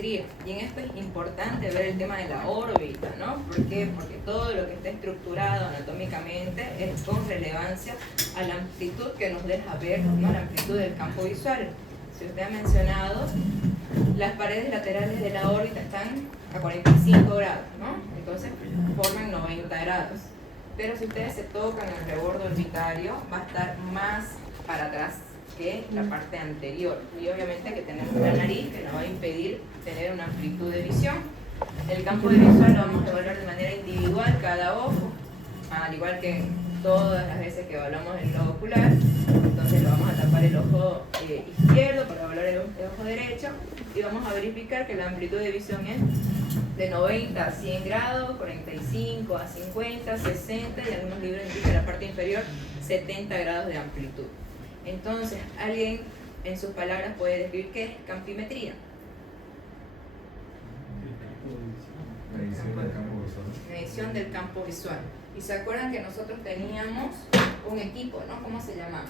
campimetría. Y en esto es importante ver el tema de la órbita, ¿no? ¿Por qué? Porque todo lo que está estructurado anatómicamente es con relevancia a la amplitud que nos deja ver, ¿no? La amplitud del campo visual. Si usted ha mencionado, las paredes laterales de la órbita están a 45 grados, ¿no? Entonces forman 90 grados. Pero si ustedes se tocan el rebordo orbitario, va a estar más para atrás que la parte anterior. Y obviamente que tenemos una nariz que nos va a impedir tener una amplitud de visión. El campo de visual lo vamos a evaluar de manera individual cada ojo, al igual que todas las veces que evaluamos el globo ocular. Entonces lo vamos a tapar el ojo izquierdo para evaluar el ojo derecho y vamos a verificar que la amplitud de visión es de 90 a 100 grados, 45 a 50, 60 y algunos libros indican la parte inferior 70 grados de amplitud. Entonces, alguien en sus palabras puede describir qué es campimetría. Medición del campo visual. Y se acuerdan que nosotros teníamos un equipo, ¿no? ¿Cómo se llamaba?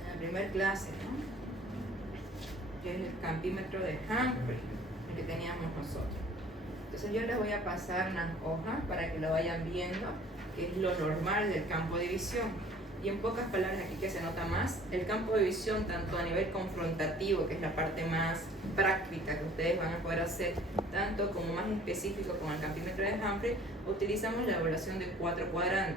En la primera clase, ¿no? Que es el campímetro de Humphrey, el que teníamos nosotros. Entonces yo les voy a pasar unas hojas para que lo vayan viendo, que es lo normal del campo de visión. Y en pocas palabras, aquí que se nota más, el campo de visión, tanto a nivel confrontativo, que es la parte más práctica que ustedes van a poder hacer, tanto como más específico como el campímetro de Humphrey, utilizamos la evaluación de 4 cuadrantes.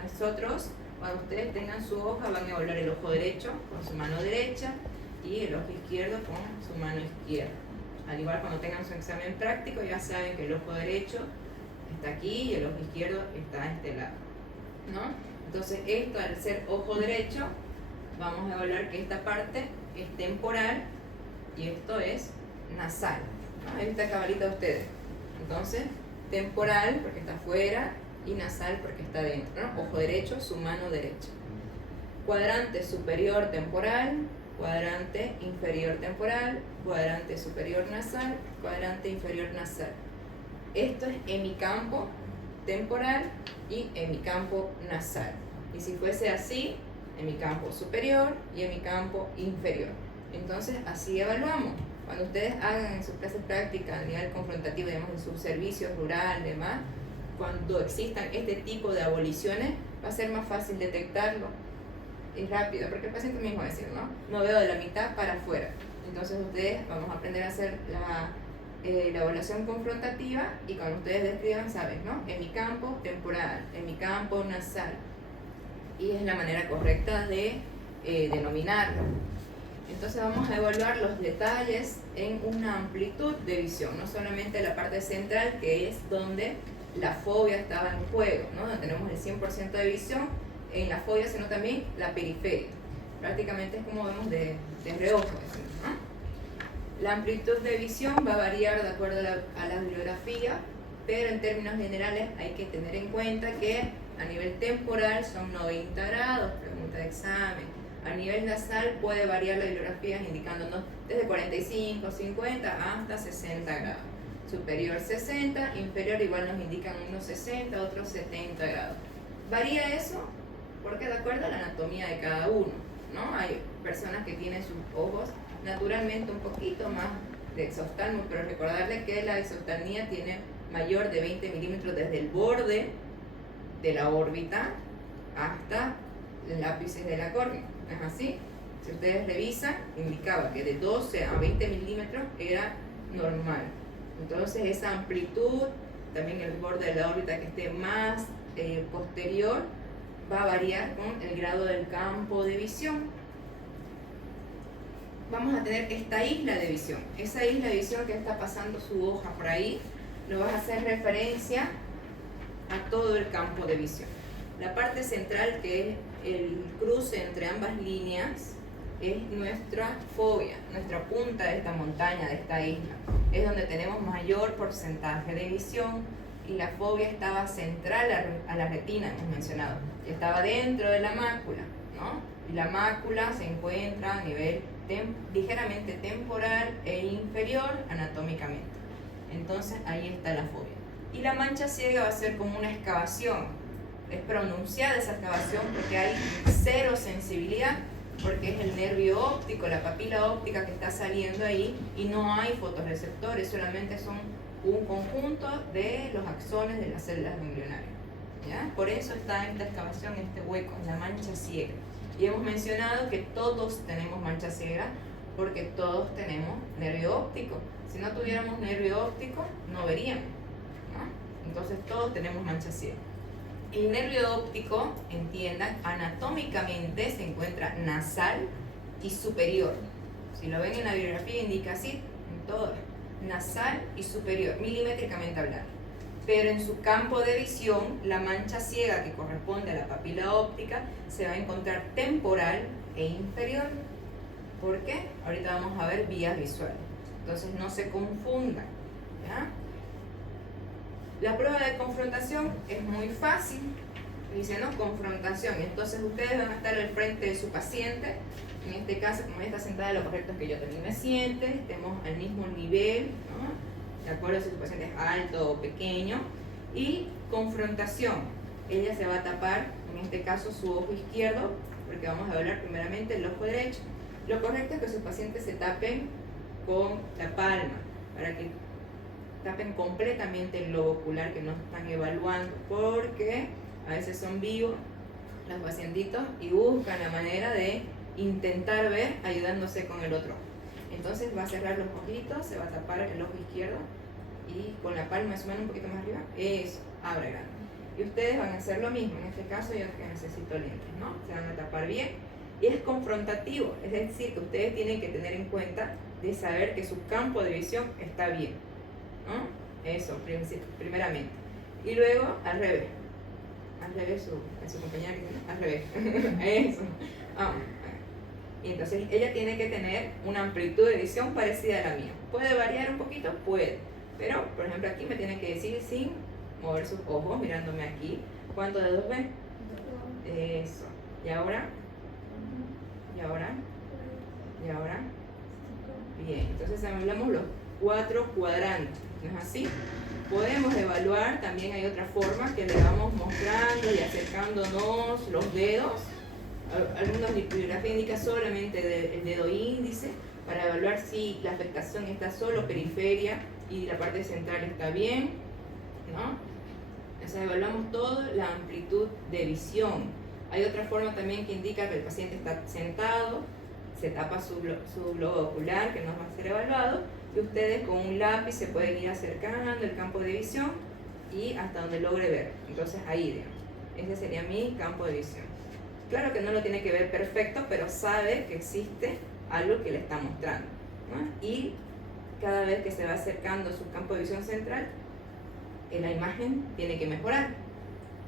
Nosotros, cuando ustedes tengan su hoja, van a evaluar el ojo derecho con su mano derecha y el ojo izquierdo con su mano izquierda. Al igual, cuando tengan su examen práctico, ya saben que el ojo derecho está aquí y el ojo izquierdo está a este lado, ¿no? Entonces esto, al ser ojo derecho, vamos a evaluar que esta parte es temporal y esto es nasal, ¿no? Ahí está cabalita de ustedes. Entonces, temporal porque está afuera y nasal porque está dentro, ¿no? Ojo derecho, su mano derecha. Cuadrante superior temporal, cuadrante inferior temporal, cuadrante superior nasal, cuadrante inferior nasal. Esto es hemicampo temporal y hemicampo nasal. Y si fuese así, hemicampo superior y hemicampo inferior. Entonces así evaluamos. Cuando ustedes hagan en sus clases prácticas a nivel confrontativo, digamos en sus servicios rural, demás, cuando existan este tipo de aboliciones, va a ser más fácil detectarlo y rápido, porque el paciente mismo va a decir, no veo de la mitad para afuera. Entonces ustedes vamos a aprender a hacer la evaluación confrontativa y cuando ustedes describan, saben, ¿no? Hemicampo temporal, hemicampo nasal. Y es la manera correcta de denominarlo. Entonces vamos a evaluar los detalles en una amplitud de visión, no solamente la parte central, que es donde la fobia estaba en juego, ¿no? Donde tenemos el 100% de visión, en la fobia, sino también la periferia. Prácticamente es como vemos de reojo, ¿no? La amplitud de visión va a variar de acuerdo a la bibliografía, pero en términos generales hay que tener en cuenta que a nivel temporal son 90 grados, pregunta de examen. A nivel nasal puede variar la bibliografía indicándonos desde 45, 50 hasta 60 grados. Superior 60, inferior igual nos indican unos 60, otros 70 grados. Varía eso porque de acuerdo a la anatomía de cada uno, ¿no? Hay personas que tienen sus ojos naturalmente un poquito más de exoftalmo, pero recordarle que la exoftalmía tiene mayor de 20 milímetros desde el borde de la órbita hasta el ápice de la córnea. ¿Es así? Si ustedes revisan, indicaba que de 12 a 20 milímetros era normal. Entonces esa amplitud, también el borde de la órbita que esté más posterior, va a variar con el grado del campo de visión. Vamos a tener esta isla de visión. Esa isla de visión que está pasando su hoja por ahí, nos va a hacer referencia a todo el campo de visión. La parte central, que es el cruce entre ambas líneas, es nuestra fobia, nuestra punta de esta montaña, de esta isla. Es donde tenemos mayor porcentaje de visión y la fobia estaba central a la retina, hemos mencionado. Estaba dentro de la mácula, ¿no? Y la mácula se encuentra a nivel ligeramente temporal e inferior anatómicamente. Entonces ahí está la fobia. Y la mancha ciega va a ser como una excavación. Es pronunciada esa excavación porque hay cero sensibilidad porque es el nervio óptico, la papila óptica que está saliendo ahí, y no hay fotorreceptores, solamente son un conjunto de los axones de las células ganglionarias. ¿Ya? Por eso está esta excavación, este hueco, la mancha ciega. Y hemos mencionado que todos tenemos mancha ciega porque todos tenemos nervio óptico. Si no tuviéramos nervio óptico, no veríamos, ¿no? Entonces todos tenemos mancha ciega. El nervio óptico, entiendan, anatómicamente se encuentra nasal y superior. Si lo ven en la bibliografía indica así, en todo, nasal y superior, milimétricamente hablando. Pero en su campo de visión, la mancha ciega que corresponde a la papila óptica se va a encontrar temporal e inferior. ¿Por qué? Ahorita vamos a ver vías visuales. Entonces no se confundan, ¿ya? La prueba de confrontación es muy fácil. Dice, ¿no? Confrontación. Entonces ustedes van a estar al frente de su paciente. En este caso, como ella está sentada, lo correcto es que yo también me siente, estemos al mismo nivel, ¿no? De acuerdo si su paciente es alto o pequeño. Y confrontación. Ella se va a tapar, en este caso, su ojo izquierdo, porque vamos a evaluar primeramente el ojo derecho. Lo correcto es que sus pacientes se tapen con la palma, para que tapen completamente el globo ocular que no están evaluando, porque a veces son vivos los pacientitos y buscan la manera de intentar ver ayudándose con el otro. Entonces va a cerrar los ojitos, se va a tapar el ojo izquierdo y con la palma de su mano un poquito más arriba, eso, abre grande. Y ustedes van a hacer lo mismo, en este caso yo que necesito lentes, ¿no? Se van a tapar bien y es confrontativo, es decir, que ustedes tienen que tener en cuenta de saber que su campo de visión está bien, ¿no? Eso, primeramente. Y luego al revés su compañera que dice, al revés, eso. Y entonces ella tiene que tener una amplitud de visión parecida a la mía. ¿Puede variar un poquito? Puede. Pero, por ejemplo, aquí me tiene que decir sin mover sus ojos, mirándome aquí. ¿Cuántos dedos ven? Eso. ¿Y ahora? ¿Y ahora? ¿Y ahora? Bien, entonces hablamos los 4 cuadrantes. ¿No es así? Podemos evaluar, también hay otra forma que le vamos mostrando y acercándonos los dedos. Algunos bibliografías indican solamente el dedo índice para evaluar si la afectación está solo periferia y la parte central está bien, ¿no? O sea, evaluamos toda la amplitud de visión. Hay otra forma también que indica que el paciente está sentado, se tapa su globo ocular que no va a ser evaluado y ustedes con un lápiz se pueden ir acercando el campo de visión y hasta donde logre ver. Entonces ahí, digamos, ese sería mi campo de visión. Claro que no lo tiene que ver perfecto, pero sabe que existe algo que le está mostrando, ¿no? Y cada vez que se va acercando a su campo de visión central, la imagen tiene que mejorar,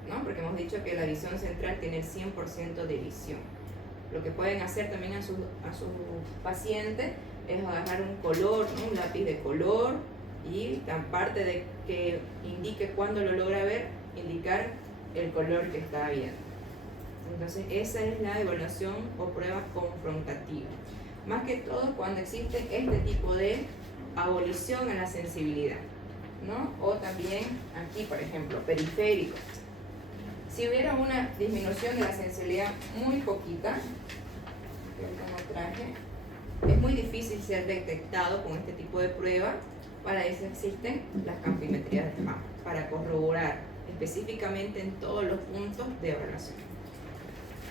¿no? Porque hemos dicho que la visión central tiene el 100% de visión. Lo que pueden hacer también a sus pacientes es agarrar un color, ¿no? Un lápiz de color y aparte de que indique cuándo lo logra ver, indicar el color que está viendo. Entonces esa es la evaluación o prueba confrontativa. Más que todo cuando existe este tipo de abolición en la sensibilidad, ¿no? O también aquí, por ejemplo, periférico. Si hubiera una disminución de la sensibilidad muy poquita, que ahorita no traje, es muy difícil ser detectado con este tipo de prueba. Para eso existen las campimetrías de Hamm, para corroborar específicamente en todos los puntos de evaluación.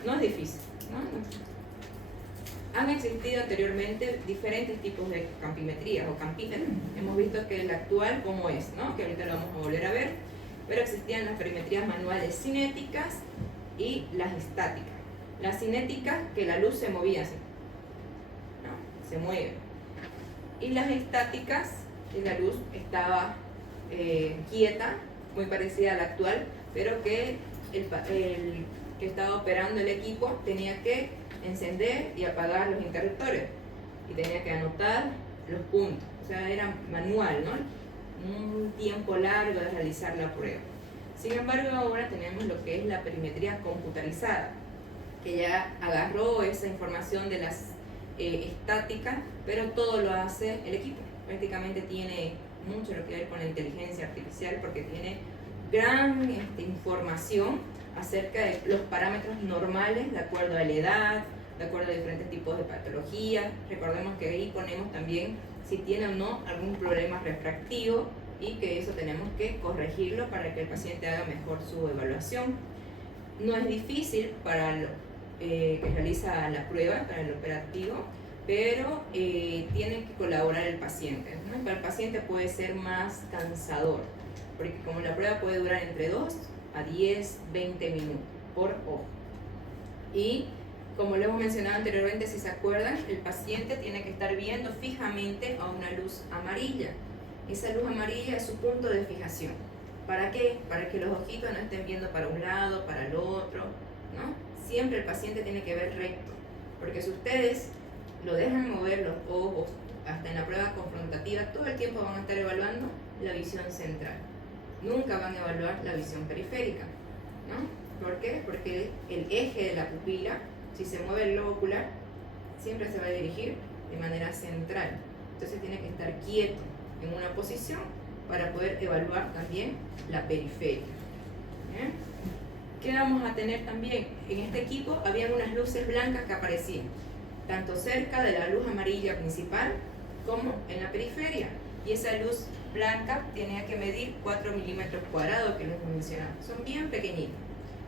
No es difícil, ¿no? Han existido anteriormente diferentes tipos de campimetrías o campímetros. Hemos visto que el actual como es, ¿no? Que ahorita lo vamos a volver a ver. Pero existían las perimetrías manuales cinéticas y las estáticas. Las cinéticas, que la luz se movía así, ¿no? Se mueve. Y las estáticas, que la luz estaba quieta, muy parecida a la actual, pero que el que estaba operando el equipo tenía que encender y apagar los interruptores y tenía que anotar los puntos. O sea, era manual, ¿no? Un tiempo largo de realizar la prueba. Sin embargo, ahora tenemos lo que es la perimetría computarizada, que ya agarró esa información de las estáticas, pero todo lo hace el equipo. Prácticamente tiene mucho lo que ver con la inteligencia artificial porque tiene gran información acerca de los parámetros normales de acuerdo a la edad, de acuerdo a diferentes tipos de patologías. Recordemos que ahí ponemos también si tiene o no algún problema refractivo y que eso tenemos que corregirlo para que el paciente haga mejor su evaluación. No es difícil para el que realiza la prueba, para el operativo, pero tiene que colaborar el paciente, ¿no? Para el paciente puede ser más cansador, porque como la prueba puede durar entre 2 a 10, 20 minutos por ojo. Y como lo hemos mencionado anteriormente, si se acuerdan, el paciente tiene que estar viendo fijamente a una luz amarilla. Esa luz amarilla es su punto de fijación. ¿Para qué? Para que los ojitos no estén viendo para un lado, para el otro, ¿no? Siempre el paciente tiene que ver recto, porque si ustedes lo dejan mover los ojos, hasta en la prueba confrontativa, todo el tiempo van a estar evaluando la visión central. Nunca van a evaluar la visión periférica, ¿no? ¿Por qué? Porque el eje de la pupila, si se mueve el globo ocular, siempre se va a dirigir de manera central. Entonces tiene que estar quieto en una posición para poder evaluar también la periferia. ¿Bien? ¿Qué vamos a tener también? En este equipo había unas luces blancas que aparecían, tanto cerca de la luz amarilla principal como en la periferia. Y esa luz blanca tenía que medir 4 milímetros cuadrados, que les mencionaba. Son bien pequeñitos.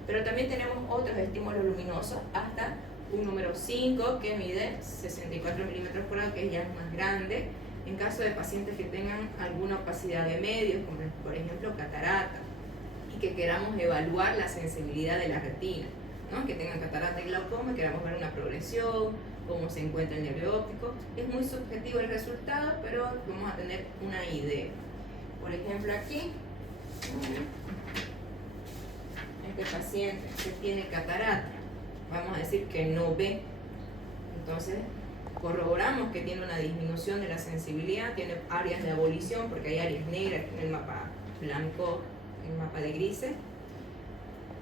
Pero también tenemos otros estímulos luminosos, hasta un número 5 que mide 64 milímetros cuadrados, que ya es más grande, en caso de pacientes que tengan alguna opacidad de medios, como por ejemplo catarata, y que queramos evaluar la sensibilidad de la retina, ¿no? Que tengan catarata y glaucoma, queramos ver una progresión, cómo se encuentra el nervio óptico. Es muy subjetivo el resultado, pero vamos a tener una idea. Por ejemplo aquí, este paciente que tiene catarata, vamos a decir que no ve, entonces corroboramos que tiene una disminución de la sensibilidad, tiene áreas de abolición, porque hay áreas negras en el mapa blanco, en el mapa de grises,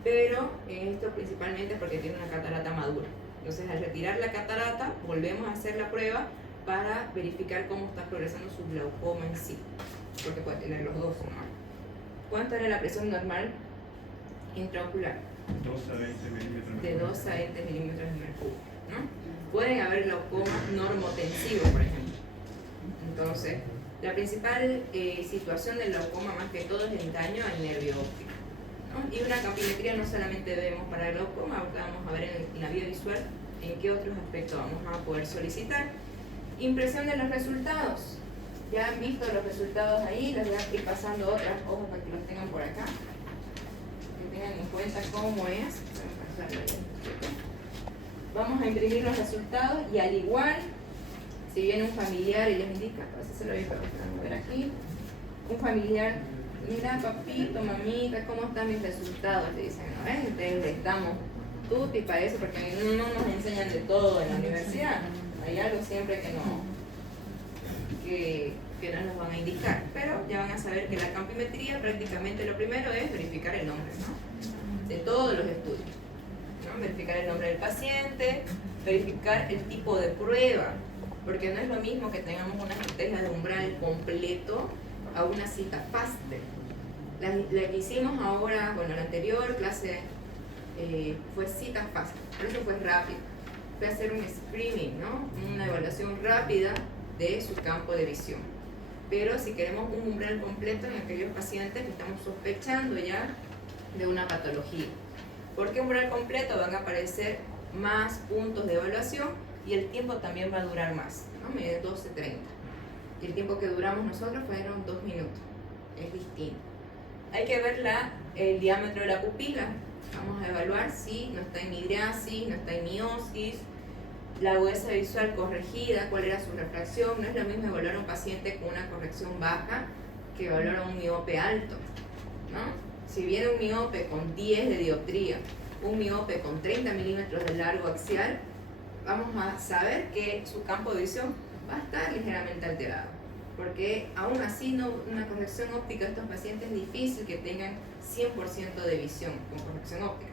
pero esto principalmente porque tiene una catarata madura. Entonces al retirar la catarata volvemos a hacer la prueba para verificar cómo está progresando su glaucoma en sí, porque puede tener los dos, ¿no? ¿Cuánto era la presión normal intraocular? 2 a 20 milímetros. De 2 a 20 milímetros de mercurio, ¿no? Pueden haber glaucomas normotensivos, por ejemplo. Entonces, la principal situación del glaucoma, más que todo, es el daño al nervio óptico, ¿no? Y una campimetría no solamente vemos para el glaucoma, ahora vamos a ver en la vía visual en qué otros aspectos vamos a poder solicitar. Impresión de los resultados. Ya han visto los resultados ahí, les voy a ir pasando otras hojas para que los tengan por acá, que tengan en cuenta cómo es. Vamos a imprimir los resultados y al igual, si viene un familiar y les indica, a veces se lo voy a ver aquí, un familiar, mira papito, mamita, ¿cómo están mis resultados? Le dicen, ¿no ves? Entonces les damos tutti para eso, porque no nos enseñan de todo en la universidad. Hay algo siempre que no nos van a indicar, pero ya van a saber que la campimetría prácticamente lo primero es verificar el nombre, ¿no? De todos los estudios, ¿no? Verificar el nombre del paciente, verificar el tipo de prueba, porque no es lo mismo que tengamos una estrategia de umbral completo a una cita FASTE. La que hicimos ahora, bueno, la anterior clase fue cita FASTE, por eso fue rápido. Fue hacer un screening, ¿no? Una evaluación rápida de su campo de visión. Pero si queremos un umbral completo en aquellos pacientes que estamos sospechando ya de una patología. Porque umbral completo van a aparecer más puntos de evaluación y el tiempo también va a durar más, ¿no? Mide 12:30. Y el tiempo que duramos nosotros fueron 2 minutos. Es distinto. Hay que ver el diámetro de la pupila. Vamos a evaluar si no está en midriasis, no está en miosis, la agudeza visual corregida, cuál era su refracción. No es lo mismo evaluar a un paciente con una corrección baja que evaluar a un miope alto, ¿no? Si viene un miope con 10 de dioptría, un miope con 30 milímetros de largo axial, vamos a saber que su campo de visión va a estar ligeramente alterado, porque aún así una corrección óptica de estos pacientes es difícil que tengan 100% de visión con corrección óptica.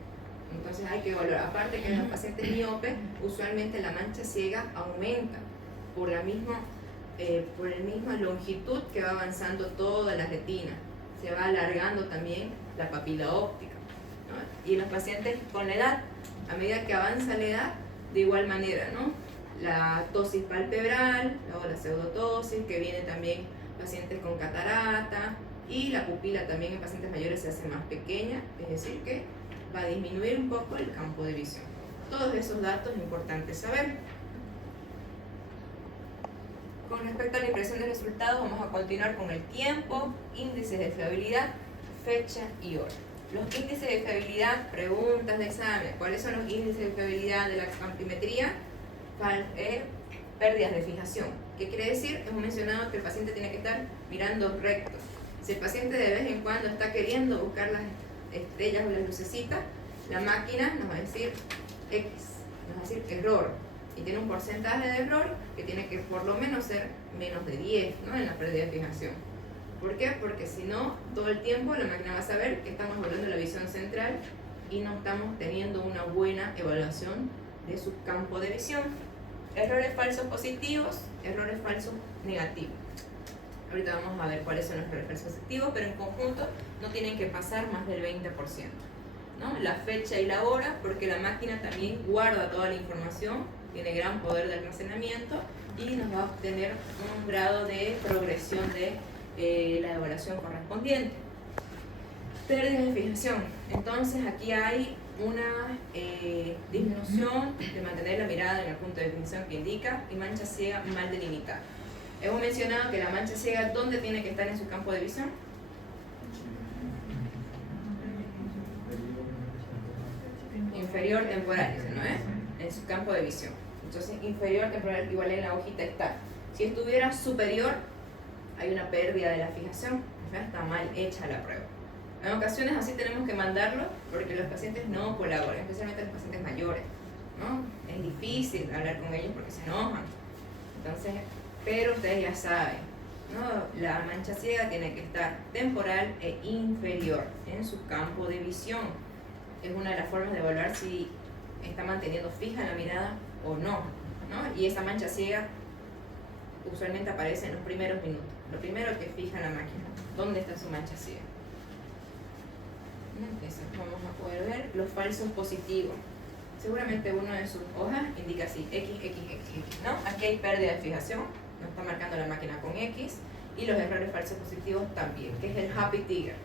Entonces hay que evaluar. Aparte que en los pacientes miopes, usualmente la mancha ciega aumenta por la misma longitud que va avanzando toda la retina. Se va alargando también la papila óptica, ¿no? Y en los pacientes con la edad, a medida que avanza la edad, De igual manera, ¿no? La tosis palpebral, o la pseudotosis, que viene también pacientes con catarata, y la pupila también en pacientes mayores se hace más pequeña, es decir que va a disminuir un poco el campo de visión. Todos esos datos es importante saber. Con respecto a la impresión de resultados, vamos a continuar con el tiempo, índices de fiabilidad, fecha y hora. Los índices de fiabilidad, preguntas de examen. ¿Cuáles son los índices de fiabilidad de la campimetría? Pérdidas de fijación. ¿Qué quiere decir? Hemos mencionado que el paciente tiene que estar mirando recto. Si el paciente de vez en cuando está queriendo buscar las estrellas o las lucecitas, la máquina nos va a decir X, nos va a decir error. Y tiene un porcentaje de error que tiene que por lo menos ser menos de 10, ¿no? En la pérdida de fijación. ¿Por qué? Porque si no, todo el tiempo la máquina va a saber que estamos volviendo la visión central y no estamos teniendo una buena evaluación de su campo de visión. Errores falsos positivos, errores falsos negativos. Ahorita vamos a ver cuáles son los errores falsos positivos, pero en conjunto no tienen que pasar más del 20%. ¿No? La fecha y la hora, porque la máquina también guarda toda la información, tiene gran poder de almacenamiento y nos va a obtener un grado de progresión de la evaluación correspondiente. Pérdidas de fijación. Entonces aquí hay una disminución de mantener la mirada en el punto de definición que indica y mancha ciega mal delimitada. Hemos mencionado que la mancha ciega, ¿dónde tiene que estar en su campo de visión? Inferior temporal, ¿no es? En su campo de visión. Entonces, inferior temporal igual en la hojita está. Si estuviera superior, hay una pérdida de la fijación. O sea, está mal hecha la prueba. En ocasiones así tenemos que mandarlo porque los pacientes no colaboran, especialmente los pacientes mayores, ¿no? Es difícil hablar con ellos porque se enojan. Entonces, pero ustedes ya saben, ¿no? La mancha ciega tiene que estar temporal e inferior en su campo de visión. Es una de las formas de evaluar si está manteniendo fija la mirada o no, ¿no? Y esa mancha ciega usualmente aparece en los primeros minutos. Lo primero que fija la máquina, ¿dónde está su mancha ciega? Entonces vamos a poder ver los falsos positivos. Seguramente uno de sus hojas indica así, X, ¿no? Aquí hay pérdida de fijación, nos está marcando la máquina con X, y los errores falsos positivos también, que es el happy tiger.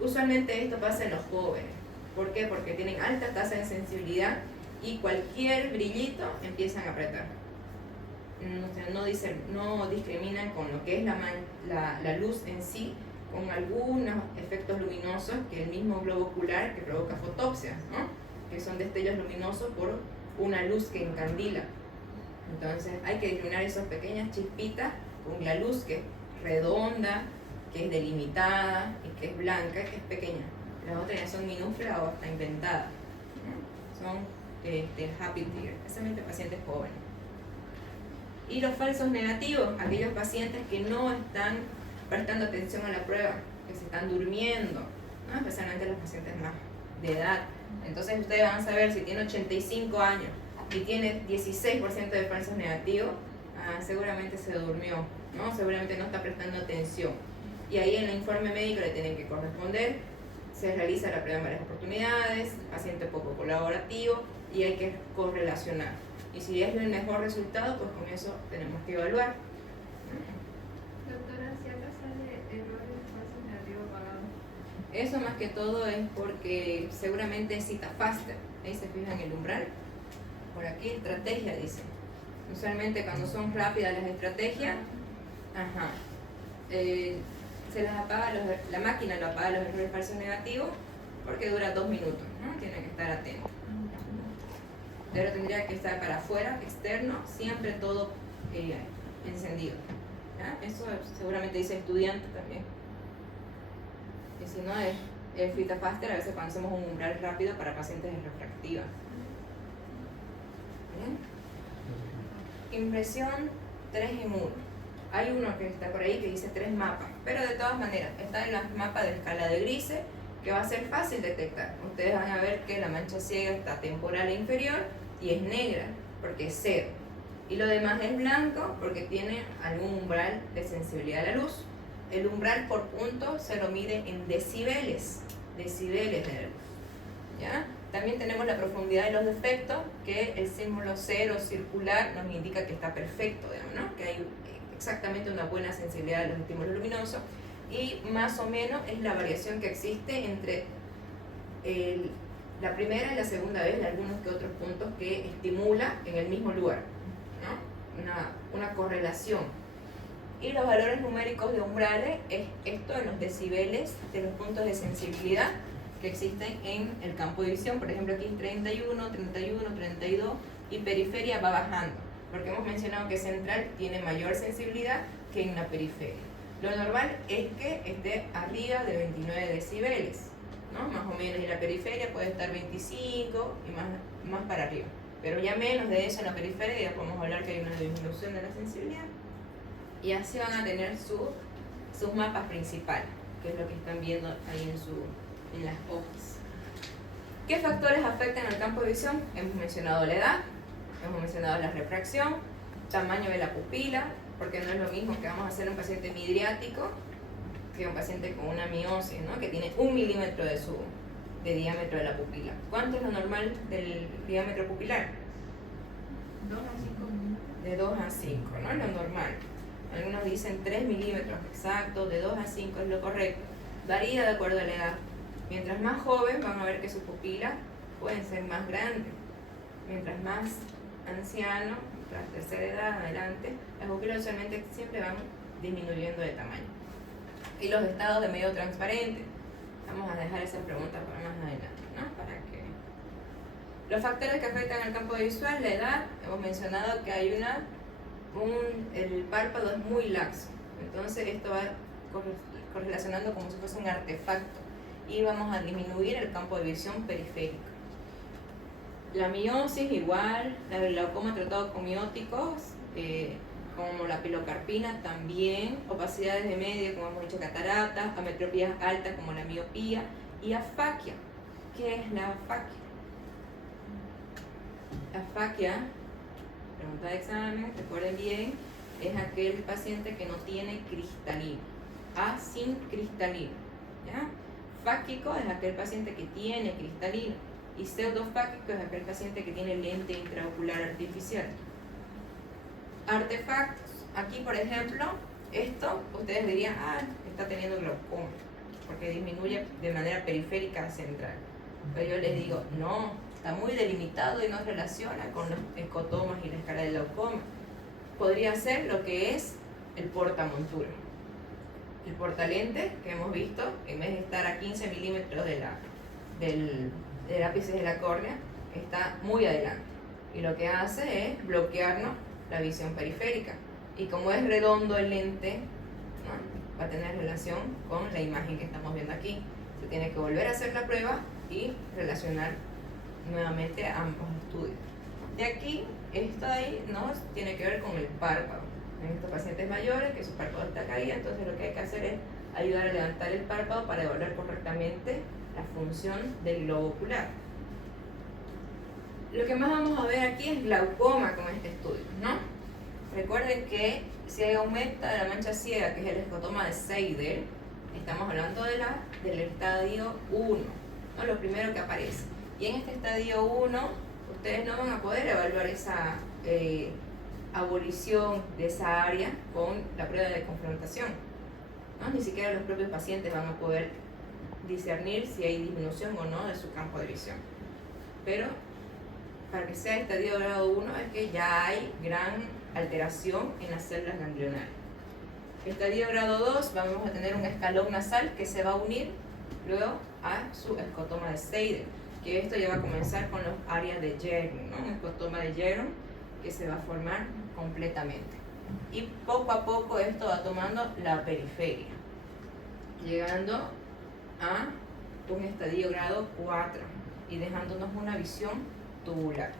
Usualmente esto pasa en los jóvenes. ¿Por qué? Porque tienen alta tasa de sensibilidad y cualquier brillito empiezan a apretar. No discriminan con lo que es la luz en sí, con algunos efectos luminosos que el mismo globo ocular que provoca fotopsias, ¿no? Que son destellos luminosos por una luz que encandila. Entonces hay que discriminar esas pequeñas chispitas con la luz que es redonda, que es delimitada y que es blanca, que es pequeña. Las otras ya son minúsculas o hasta inventadas, ¿no? Son happy tiger, especialmente pacientes jóvenes. Y los falsos negativos, aquellos pacientes que no están prestando atención a la prueba, que se están durmiendo, ¿no? Especialmente los pacientes más de edad. Entonces ustedes van a saber si tiene 85 años y tiene 16% de falsos negativos, seguramente se durmió, ¿no? Seguramente no está prestando atención. Y ahí en el informe médico le tienen que corresponder, se realiza la prueba en varias oportunidades, paciente poco colaborativo y hay que correlacionar. Y si es el mejor resultado, pues con eso tenemos que evaluar. Doctora, si acá sale errores falsos negativos pagados. Eso más que todo es porque seguramente es cita faster. Ahí se fijan el umbral. Por aquí estrategia dice. Usualmente cuando son rápidas las estrategias, se las apaga, la máquina lo apaga los errores falsos negativos porque dura 2 minutos, ¿no? Tienen que estar atentos. Pero tendría que estar para afuera, externo, siempre todo encendido. ¿Ya? Eso seguramente dice estudiante también. Y si no es fita faster, a veces cuando hacemos un umbral rápido para pacientes refractivas. ¿Bien? Impresión 3 en 1. Hay uno que está por ahí que dice 3 mapas, pero de todas maneras está en las mapas de escala de grises que va a ser fácil detectar. Ustedes van a ver que la mancha ciega está temporal e inferior y es negra porque es 0. Y lo demás es blanco porque tiene algún umbral de sensibilidad a la luz. El umbral por punto se lo mide en decibeles de la luz. ¿Ya? También tenemos la profundidad de los defectos, que el símbolo 0 circular nos indica que está perfecto, digamos, ¿no? Que hay exactamente una buena sensibilidad de los estímulos luminosos, y más o menos es la variación que existe entre la primera y la segunda vez de algunos que otros puntos que estimula en el mismo lugar, ¿no? Una correlación. Y los valores numéricos de umbrales es esto en los decibeles de los puntos de sensibilidad que existen en el campo de visión. Por ejemplo, aquí es 31, 31, 32, y periferia va bajando, porque hemos mencionado que central tiene mayor sensibilidad que en la periferia. Lo normal es que esté arriba de 29 decibeles, ¿no? Más o menos, y la periferia puede estar 25 y más para arriba. Pero ya menos de eso en la periferia, ya podemos hablar que hay una disminución de la sensibilidad. Y así van a tener sus mapas principales, que es lo que están viendo ahí en las hojas. ¿Qué factores afectan al campo de visión? Hemos mencionado la edad, hemos mencionado la refracción, tamaño de la pupila, porque no es lo mismo que vamos a hacer un paciente midriático que un paciente con una miosis, ¿no? Que tiene 1 milímetro de diámetro de la pupila. ¿Cuánto es lo normal del diámetro pupilar? 2 a 5 minutos. De 2 a 5, ¿no? Es lo normal. Algunos dicen 3 milímetros exactos, de 2 a 5 es lo correcto. Varía de acuerdo a la edad. Mientras más joven van a ver que sus pupilas pueden ser más grandes. Mientras más anciano, tras tercera edad adelante, las pupilas usualmente siempre van disminuyendo de tamaño. Y los estados de medio transparente. Vamos a dejar esa pregunta para más adelante, ¿no? Para que... Los factores que afectan al campo visual, la edad, hemos mencionado que hay el párpado es muy laxo, entonces esto va correlacionando como si fuese un artefacto, y vamos a disminuir el campo de visión periférico. La miosis igual, el glaucoma tratado con mióticos, como la pilocarpina también, opacidades de medio, como hemos dicho, cataratas, ametropías altas como la miopía, y afaquia. ¿Qué es la afaquia? Afaquia, pregunta de examen, recuerden bien, es aquel paciente que no tiene cristalino, asincristalino, ¿ya? Fáquico es aquel paciente que tiene cristalino, y pseudofáquico es aquel paciente que tiene lente intraocular artificial. Artefactos, aquí por ejemplo, esto ustedes dirían, está teniendo glaucoma, porque disminuye de manera periférica a central. Pero yo les digo, no, está muy delimitado y no relaciona con los escotomas y la escala del glaucoma. Podría ser lo que es el portamontura. El portalente que hemos visto, en vez de estar a 15 milímetros del ápice de la córnea, está muy adelante. Y lo que hace es bloquearnos la visión periférica. Y como es redondo el lente, ¿no? Va a tener relación con la imagen que estamos viendo aquí. Se tiene que volver a hacer la prueba y relacionar nuevamente ambos estudios. De aquí, esto ahí, ¿no? Tiene que ver con el párpado. En estos pacientes mayores que su párpado está caído, entonces lo que hay que hacer es ayudar a levantar el párpado para evaluar correctamente la función del globo ocular. Lo que más vamos a ver aquí es glaucoma con este estudio, ¿no? Recuerden que si hay aumento de la mancha ciega, que es el escotoma de Seidel, estamos hablando del estadio 1, ¿no? Lo primero que aparece. Y en este estadio 1, ustedes no van a poder evaluar esa abolición de esa área con la prueba de confrontación, ¿no? Ni siquiera los propios pacientes van a poder discernir si hay disminución o no de su campo de visión. Pero para que sea estadio grado 1 es que ya hay gran alteración en las células ganglionares. Estadio grado 2, vamos a tener un escalón nasal que se va a unir luego a su escotoma de Seidel, que esto ya va a comenzar con los áreas de Jerome, ¿no? Un escotoma de Jerome que se va a formar completamente. Y poco a poco esto va tomando la periferia, llegando a un estadio grado 4 y dejándonos una visión tubular,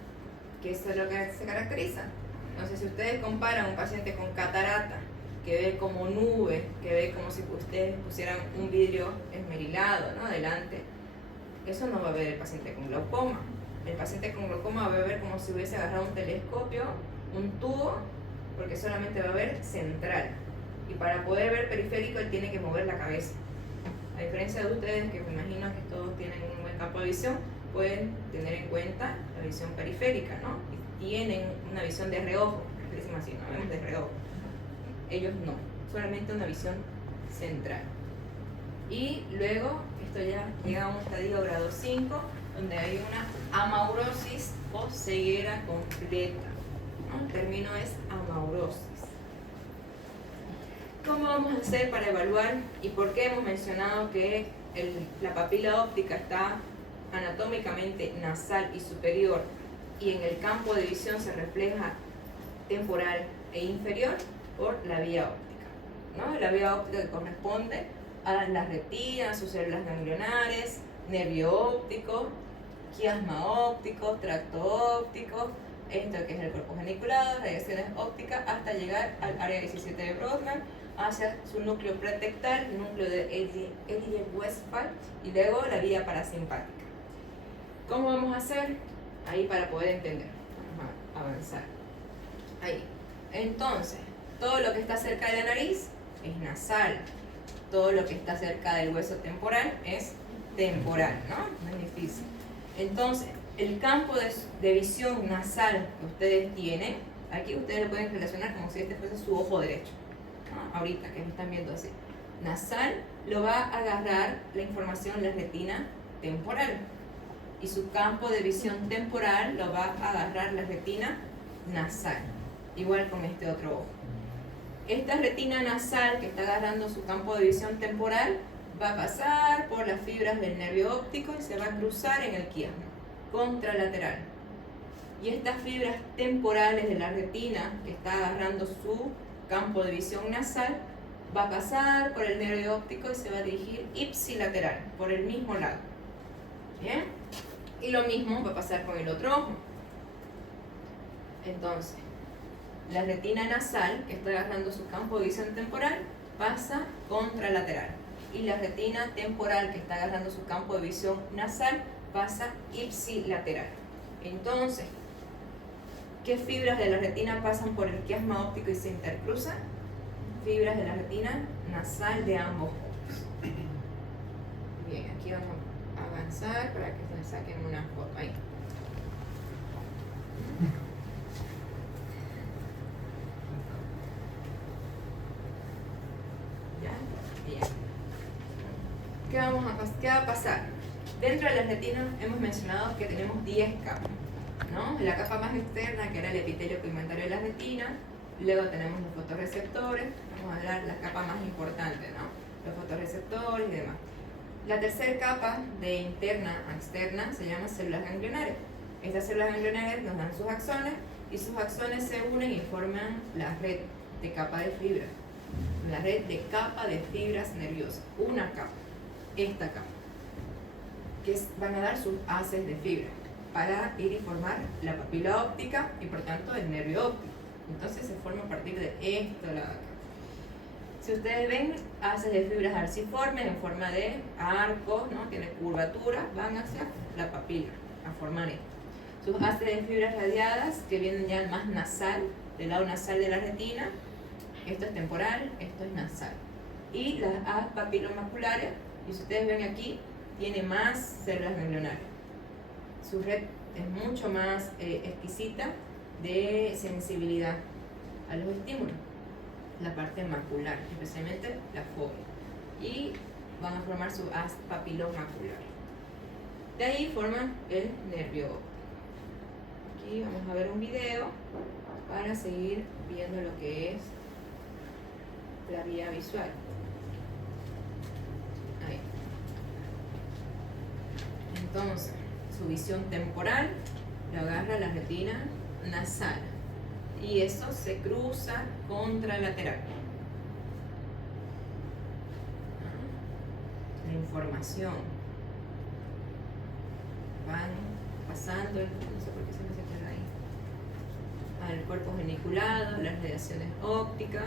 que eso es lo que se caracteriza. Entonces, si ustedes comparan un paciente con catarata, que ve como nube, que ve como si ustedes pusieran un vidrio esmerilado, ¿no? Adelante, eso no va a ver el paciente con glaucoma. El paciente con glaucoma va a ver como si hubiese agarrado un telescopio, un tubo, porque solamente va a ver central. Y para poder ver periférico, él tiene que mover la cabeza. A diferencia de ustedes, que me imagino que todos tienen un buen campo de visión, pueden tener en cuenta la visión periférica, ¿no? Y tienen una visión de reojo, que decimos así, no vemos de reojo. Ellos no, solamente una visión central. Y luego, esto ya llega a un estadio grado 5, donde hay una amaurosis o ceguera completa, ¿no? El término es amaurosis. ¿Cómo vamos a hacer para evaluar y por qué hemos mencionado que la papila óptica está anatómicamente nasal y superior y en el campo de visión se refleja temporal e inferior? Por la vía óptica, ¿no? La vía óptica que corresponde a las retinas, sus células ganglionares, nervio óptico, quiasma óptico, tracto óptico, esto que es el cuerpo geniculado, radiaciones ópticas, hasta llegar al área 17 de Brodmann, hacia su núcleo pretectal, el núcleo de Ehlers-Westphal, y luego la vía parasimpática. ¿Cómo vamos a hacer? Ahí para poder entender. Vamos a avanzar. Ahí. Entonces, todo lo que está cerca de la nariz es nasal. Todo lo que está cerca del hueso temporal es temporal, ¿no? No es difícil. Entonces, el campo de visión nasal que ustedes tienen, aquí ustedes lo pueden relacionar como si este fuese su ojo derecho, ¿no? Ahorita que lo están viendo así. Nasal lo va a agarrar la información en la retina temporal. Y su campo de visión temporal lo va a agarrar la retina nasal. Igual con este otro ojo. Esta retina nasal que está agarrando su campo de visión temporal va a pasar por las fibras del nervio óptico y se va a cruzar en el quiasma contralateral. Y estas fibras temporales de la retina que está agarrando su campo de visión nasal va a pasar por el nervio óptico y se va a dirigir ipsilateral, por el mismo lado. ¿Bien? Y lo mismo va a pasar con el otro ojo. Entonces, la retina nasal, que está agarrando su campo de visión temporal, pasa contralateral. Y la retina temporal, que está agarrando su campo de visión nasal, pasa ipsilateral. Entonces, ¿qué fibras de la retina pasan por el quiasma óptico y se intercruzan? Fibras de la retina nasal de ambos ojos. Bien, aquí vamos a avanzar para que se saquen una foto. Ahí. ¿Qué va a pasar? Dentro de la retina hemos mencionado que tenemos 10 capas, ¿no? La capa más externa, que era el epitelio pigmentario de la retina, luego tenemos los fotorreceptores, vamos a hablar de la capa más importante, ¿no? Los fotorreceptores y demás. La tercera capa, de interna a externa, se llama células ganglionares. Estas células ganglionares nos dan sus axones y sus axones se unen y forman la red de capa de fibras. La red de capa de fibras nerviosas, una capa, esta capa, que van a dar sus haces de fibra para ir y formar la papila óptica y por tanto el nervio óptico. Entonces se forma a partir de esto de acá. Si ustedes ven, haces de fibras arciformes en forma de arcos, ¿no? Tiene curvatura, van hacia la papila a formar esto. Sus haces de fibras radiadas que vienen ya más nasal, del lado nasal de la retina. Esto es temporal, esto es nasal. Y las papilomaculares, y si ustedes ven aquí, tiene más células ganglionares. Su red es mucho más exquisita de sensibilidad a los estímulos. La parte macular, especialmente la fobia. Y van a formar su haz papilomacular. De ahí forman el nervio óptico. Aquí vamos a ver un video para seguir viendo lo que es la vía visual. Ahí. Entonces, su visión temporal lo agarra la retina nasal y eso se cruza contralateral. La información van pasando, no sé por qué se me queda ahí, al cuerpo geniculado, las radiaciones ópticas,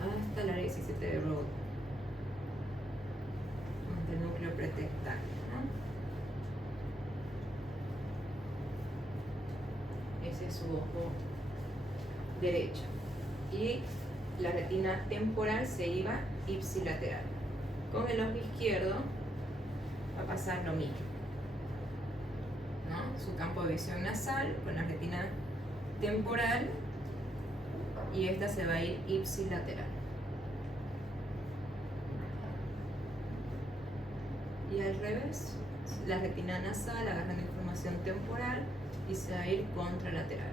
hasta el área 17 de Brodmann, hasta el núcleo pretectal, ¿no? Ese es su ojo derecho. Y la retina temporal se iba ipsilateral. Con el ojo izquierdo va a pasar lo mismo, ¿no? Su campo de visión nasal con la retina temporal y esta se va a ir ipsilateral. Y al revés, la retina nasal agarrando información temporal y se va a ir contralateral.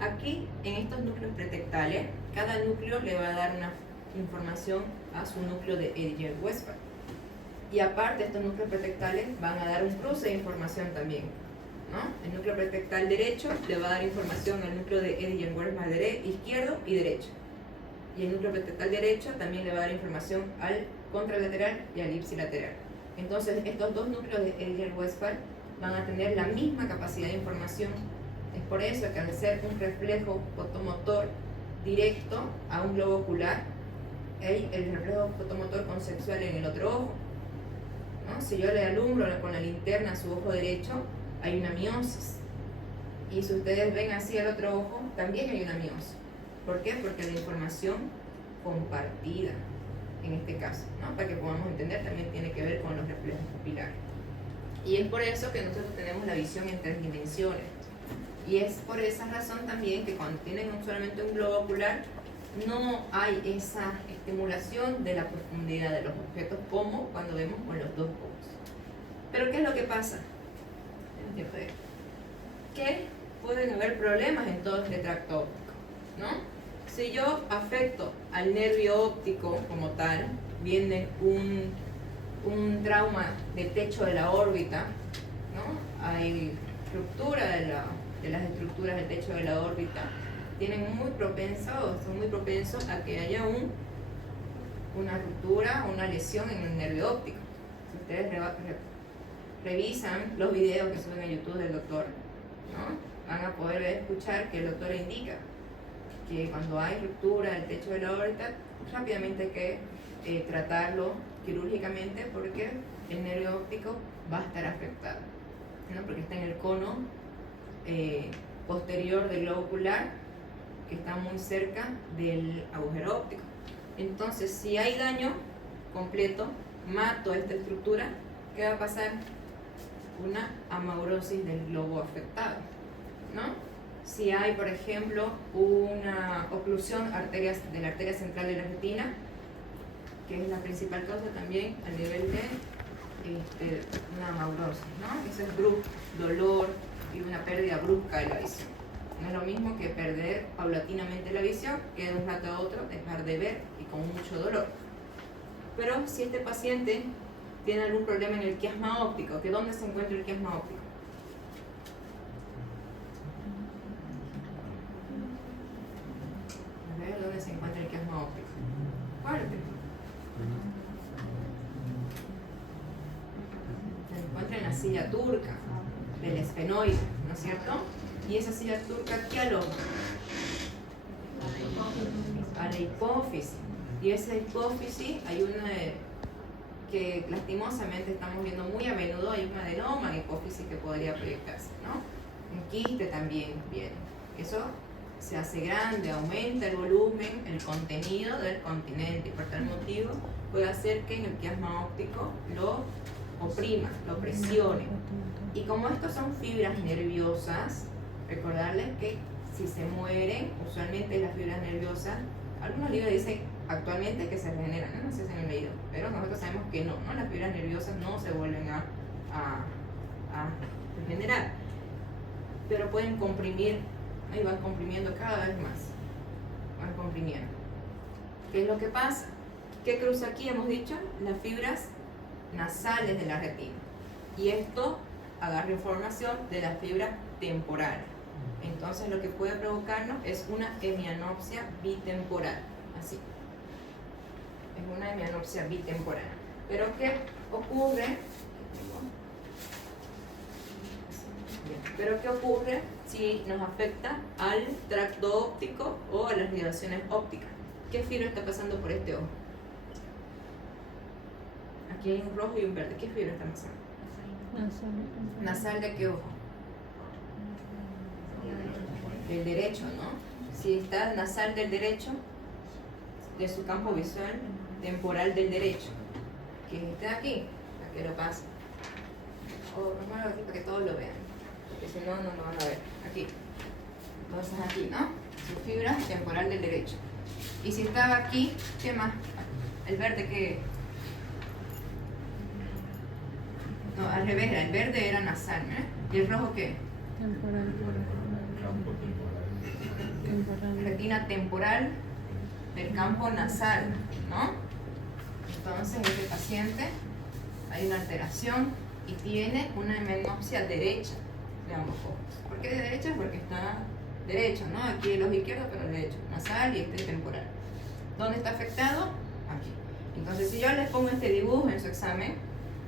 Aquí, en estos núcleos pretectales, cada núcleo le va a dar una información a su núcleo de Edinger-Westphal. Y aparte, estos núcleos pretectales van a dar un cruce de información también, ¿no? El núcleo pretectal derecho le va a dar información al núcleo de Edinger-Westphal izquierdo y derecho. Y el núcleo pretectal derecho también le va a dar información al contralateral y al ipsilateral. Entonces, estos dos núcleos de Edinger-Westphal van a tener la misma capacidad de información. Es por eso que al ser un reflejo fotomotor directo a un globo ocular, hay el reflejo fotomotor conceptual en el otro ojo, ¿no? Si yo le alumbro con la linterna a su ojo derecho, hay una miosis. Y si ustedes ven así al otro ojo, también hay una miosis. ¿Por qué? Porque la información compartida, en este caso, ¿no? Para que podamos entender, también tiene que ver con los reflejos pupilares. Y es por eso que nosotros tenemos la visión en 3 dimensiones. Y es por esa razón también que cuando tienen solamente un globo ocular, no hay esa estimulación de la profundidad de los objetos como cuando vemos con los dos ojos. Pero ¿qué es lo que pasa? Que pueden haber problemas en todo este tracto óptico, ¿no? Si yo afecto al nervio óptico como tal, viene un trauma del techo de la órbita, ¿no? Hay ruptura de las estructuras del techo de la órbita, son muy propensos a que haya una ruptura, una lesión en el nervio óptico. Si ustedes revisan los videos que suben a YouTube del doctor, ¿no? Van a poder escuchar que el doctor indica que cuando hay ruptura del techo de la órbita, rápidamente hay que tratarlo quirúrgicamente porque el nervio óptico va a estar afectado, ¿no? Porque está en el cono posterior del globo ocular, que está muy cerca del agujero óptico. Entonces, si hay daño completo, mato esta estructura, ¿qué va a pasar? Una amaurosis del globo afectado, ¿no? Si hay, por ejemplo, una oclusión de la arteria central de la retina, que es la principal causa también a nivel de una amaurosis, ¿no? Eso es dolor y una pérdida brusca de la visión. No es lo mismo que perder paulatinamente la visión, que de un rato a otro dejar de ver y con mucho dolor. Pero si este paciente tiene algún problema en el quiasma óptico, ¿que dónde se encuentra el quiasma óptico? A ver, ¿dónde se encuentra el quiasma óptico? Fuerte. Se encuentra en la silla turca del esfenoide, ¿no es cierto? Y esa silla turca, ¿qué aloja? A la hipófisis. Y esa hipófisis hay una que lastimosamente estamos viendo muy a menudo, hay un adenoma en hipófisis que podría proyectarse, ¿no? Un quiste también viene. Eso se hace grande, aumenta el volumen, el contenido del continente, y por tal motivo puede hacer que en el quiasma óptico lo oprima, lo presione. Y como estos son fibras nerviosas, recordarles que si se mueren, usualmente las fibras nerviosas, algunos libros dicen actualmente que se regeneran, no sé si han leído, pero nosotros sabemos que no, las fibras nerviosas no se vuelven a regenerar, pero pueden comprimir, y van comprimiendo cada vez más, van comprimiendo. ¿Qué es lo que pasa? ¿Qué cruza aquí? Hemos dicho las fibras nasales de la retina, y esto agarra información de las fibras temporales. Entonces lo que puede provocarnos es una hemianopsia bitemporal, así. Es una hemianopsia bitemporal. Pero ¿qué ocurre? Pero ¿qué ocurre si nos afecta al tracto óptico o a las relaciones ópticas? ¿Qué fibra está pasando por este ojo? Aquí hay un rojo y un verde. ¿Qué fibra está pasando? ¿Nasal de qué ojo? Del derecho, ¿no? Si está nasal del derecho, de su campo visual temporal del derecho, que está aquí, ¿a qué lo pasa? o lo muevo aquí para que todos lo vean, porque si no, no lo van a ver. Aquí. Entonces aquí, ¿no? Su fibra temporal del derecho. Y si estaba aquí, ¿qué más? ¿El verde qué? No, al revés, el verde era nasal, ¿eh? ¿Y el rojo qué? Temporal. Retina temporal del campo nasal, ¿no? Entonces, este paciente hay una alteración y tiene una hemenopsia derecha de ambos ojos. ¿Por qué de derecha? Porque está derecho, ¿no? Aquí el ojo izquierdo, pero derecho, nasal y este temporal. ¿Dónde está afectado? Aquí. Entonces, si yo les pongo este dibujo en su examen,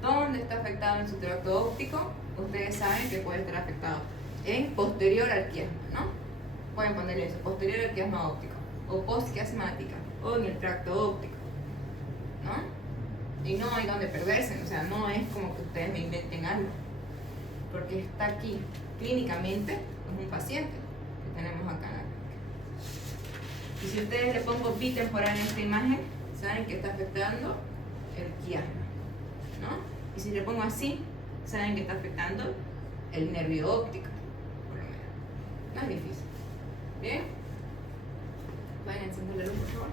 ¿dónde está afectado en su tracto óptico? Ustedes saben que puede estar afectado en posterior al quiasma, ¿no? Pueden poner eso, posterior al quiasma óptico, o postquiasmática, o en el tracto óptico, ¿no? Y no hay donde perderse, o sea, no es como que ustedes me inventen algo, porque está aquí, clínicamente, es un paciente que tenemos acá en la clínica. Y si ustedes le pongo bitemporal en esta imagen, saben que está afectando el quiasma, ¿no? Y si le pongo así, saben que está afectando el nervio óptico, por lo menos. No es difícil. ¿Bien? Vayan a encender la luz, por favor.